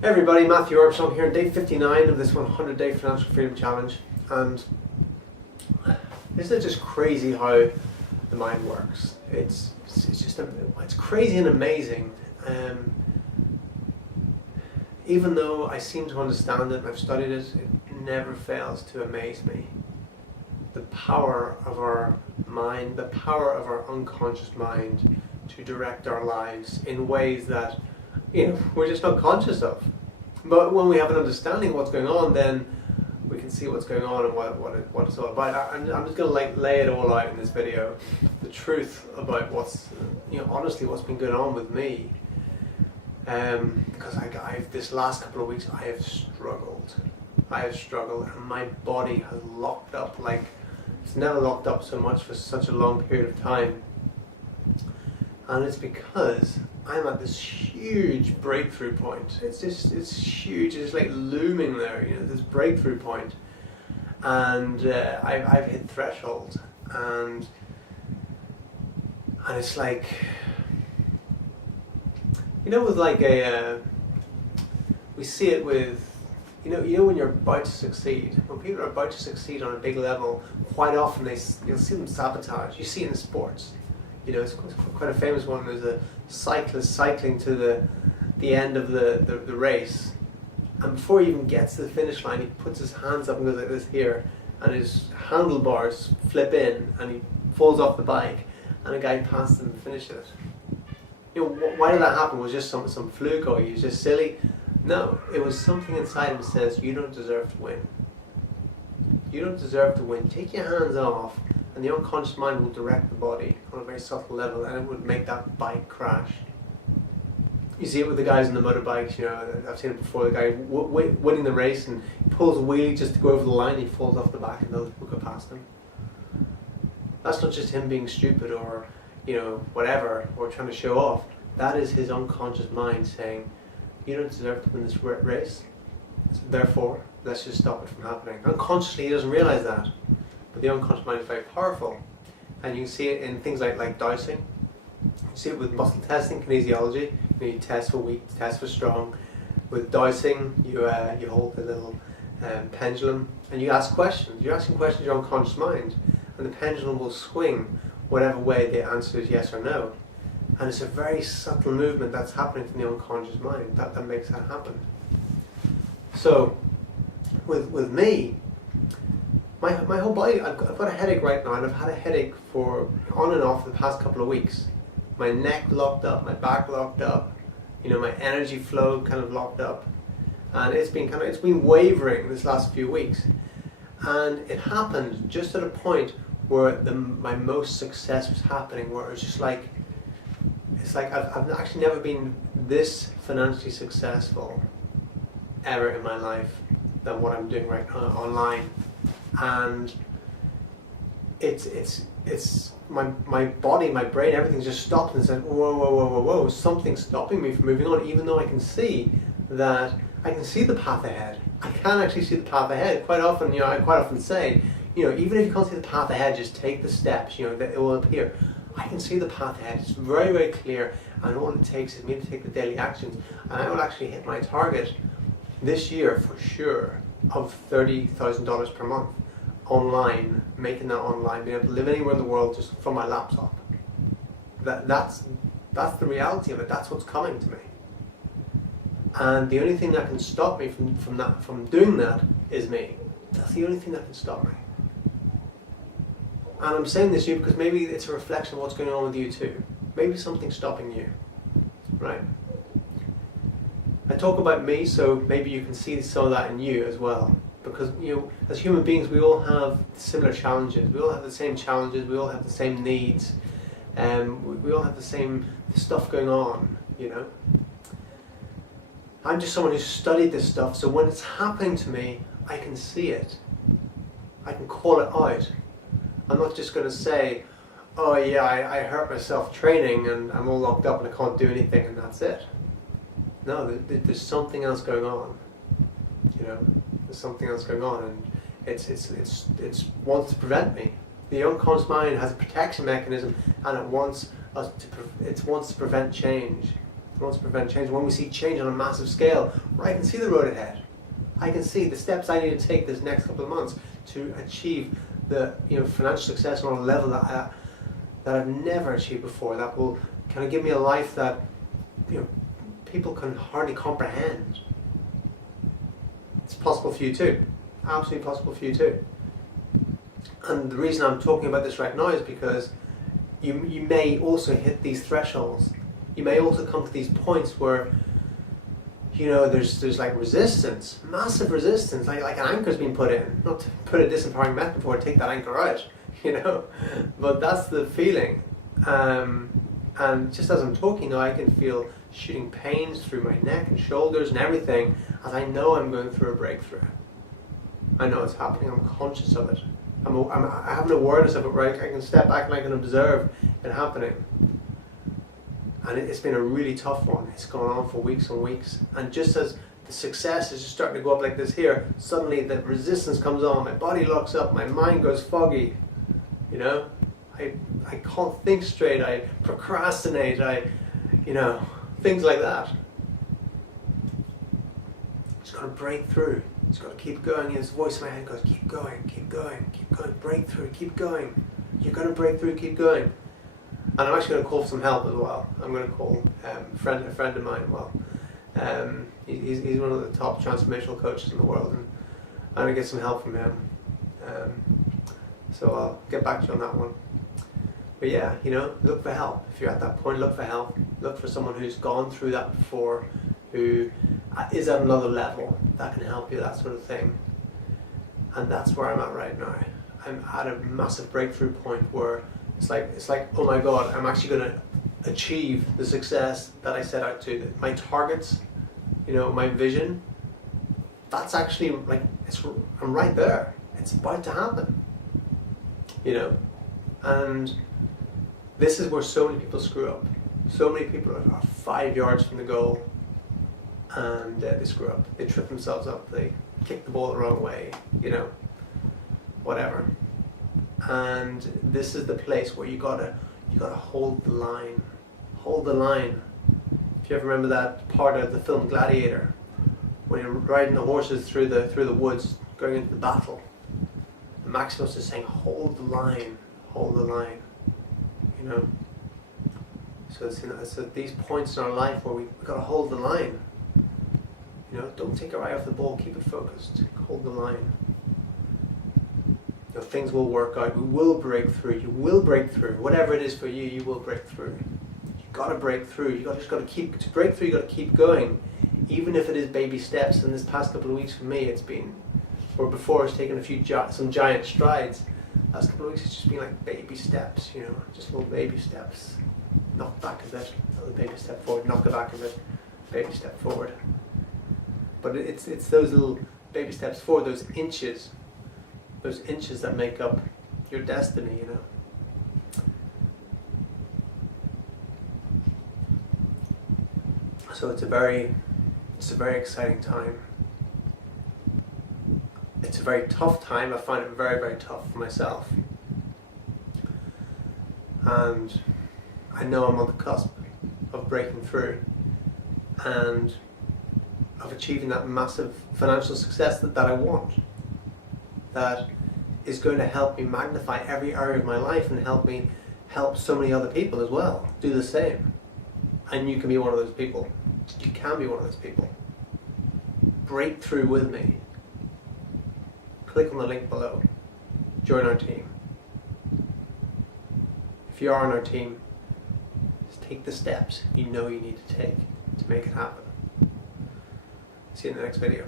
Hey everybody, Matthew Armstrong here on day 59 of this 100-day financial freedom challenge, and isn't it just crazy how the mind works? It's crazy and amazing. Even though I seem to understand it and I've studied it, it never fails to amaze me. The power of our mind, the power of our unconscious mind to direct our lives in ways that we're just not conscious of. But when we have an understanding of what's going on, then we can see what's going on and what it's all about. I'm just going to lay it all out in this video, the truth about what's honestly what's been going on with me. Because I've this last couple of weeks I have struggled, and my body has locked up like it's never locked up so much for such a long period of time. And it's because I'm at this huge breakthrough point. It's huge. It's like looming there. This breakthrough point, and I've hit threshold, and it's like with like we see it with when you're about to succeed. When people are about to succeed on a big level, quite often you'll see them sabotage. You see it in sports. It's quite a famous one. There's a cyclist cycling to the end of the race, and before he even gets to the finish line, he puts his hands up and goes like this here, and his handlebars flip in, and he falls off the bike, and a guy passes him and finishes it. Why did that happen? Was it just some fluke, or he was just silly? No, it was something inside him that says you don't deserve to win. You don't deserve to win. Take your hands off. And the unconscious mind will direct the body on a very subtle level, and it would make that bike crash. You see it with the guys on the motorbikes. I've seen it before. The guy winning the race, and he pulls a wheelie just to go over the line. He falls off the back, and those people go past him. That's not just him being stupid or whatever, or trying to show off. That is his unconscious mind saying, "You don't deserve to win this race. So therefore, let's just stop it from happening." Unconsciously, he doesn't realize that. But the unconscious mind is very powerful, and you can see it in things like dowsing. You see it with muscle testing, kinesiology. You test for weak, test for strong. With dowsing, you hold the little pendulum, and you ask questions. You're asking questions to your unconscious mind, and the pendulum will swing whatever way the answer is yes or no. And it's a very subtle movement that's happening from the unconscious mind that makes that happen. So, with me, my whole body, I've got a headache right now, and I've had a headache for on and off the past couple of weeks. My neck locked up, my back locked up, my energy flow kind of locked up, and it's been wavering this last few weeks. And it happened just at a point where my most success was happening, where it's just like I've actually never been this financially successful ever in my life than what I'm doing right now online. And it's my body, my brain, everything's just stopped and said, whoa, something's stopping me from moving on, even though I can see the path ahead. I can actually see the path ahead. Quite often, I quite often say, even if you can't see the path ahead, just take the steps, that it will appear. I can see the path ahead. It's very, very clear, and all it takes is me to take the daily actions, and I will actually hit my target this year for sure of $30,000 per month online, making that online, being able to live anywhere in the world just from my laptop. That's the reality of it. That's what's coming to me. And the only thing that can stop me from doing that is me. That's the only thing that can stop me. And I'm saying this to you because maybe it's a reflection of what's going on with you too. Maybe something's stopping you, right? I talk about me, so maybe you can see some of that in you as well. Because as human beings, we all have similar challenges. We all have the same challenges. We all have the same needs, and we all have the same stuff going on. I'm just someone who's studied this stuff, so when it's happening to me, I can see it. I can call it out. I'm not just going to say, "Oh yeah, I hurt myself training, and I'm all locked up and I can't do anything, and that's it." No, there's something else going on. There's something else going on, and it wants to prevent me. The unconscious mind has a protection mechanism, and it wants to prevent change. wants to prevent change. When we see change on a massive scale, where I can see the road ahead. I can see the steps I need to take this next couple of months to achieve the financial success on a level that I've never achieved before. That will kind of give me a life that people can hardly comprehend. It's possible for you too. Absolutely possible for you too. And the reason I'm talking about this right now is because you may also hit these thresholds. You may also come to these points where there's like resistance, massive resistance, like an anchor's been put in. Not to put a disempowering metaphor, take that anchor out, but that's the feeling. And just as I'm talking now, I can feel shooting pains through my neck and shoulders and everything, as I know I'm going through a breakthrough. I know it's happening. I'm conscious of it. I have an awareness of it, right? I can step back and I can observe it happening. And it's been a really tough one. It's gone on for weeks and weeks. And just as the success is just starting to go up like this here, suddenly the resistance comes on. My body locks up. My mind goes foggy. I can't think straight. I procrastinate. Things like that. Just got to break through. Just got to keep going. His voice in my head goes, keep going, keep going, keep going, break through, keep going. You're going to break through, keep going. And I'm actually going to call for some help as well. I'm going to call a friend of mine. He's one of the top transformational coaches in the world, and I'm going to get some help from him. So I'll get back to you on that one. But yeah, look for help. If you're at that point, look for help. Look for someone who's gone through that before, who is at another level that can help you, that sort of thing. And that's where I'm at right now. I'm at a massive breakthrough point where it's like, oh my God, I'm actually going to achieve the success that I set out to. My targets, my vision, that's actually I'm right there. It's about to happen. And this is where so many people screw up. So many people are 5 yards from the goal, and they screw up. They trip themselves up. They kick the ball the wrong way. Whatever. And this is the place where you gotta hold the line. Hold the line. If you ever remember that part of the film Gladiator, when you're riding the horses through the woods, going into the battle, and Maximus is saying, hold the line, hold the line. So it's at these points in our life where we've got to hold the line. Don't take your eye off the ball, keep it focused, hold the line. Things will work out, we will break through, you will break through. Whatever it is for you, you will break through. You've got to break through, to break through, you've got to keep going. Even if it is baby steps, and this past couple of weeks for me, it's been, or before it's taken some giant strides. Last couple of weeks it's just been like baby steps, just little baby steps. Knock back a bit, another baby step forward, knock it back a bit, baby step forward. But it's those little baby steps forward, those inches that make up your destiny, So it's a very exciting time. It's a very tough time. I find it very, very tough for myself. And I know I'm on the cusp of breaking through and of achieving that massive financial success that I want. That is going to help me magnify every area of my life and help me help so many other people as well do the same. And you can be one of those people. You can be one of those people. Break through with me. Click on the link below. Join our team. If you are on our team, just take the steps you know you need to take to make it happen. See you in the next video.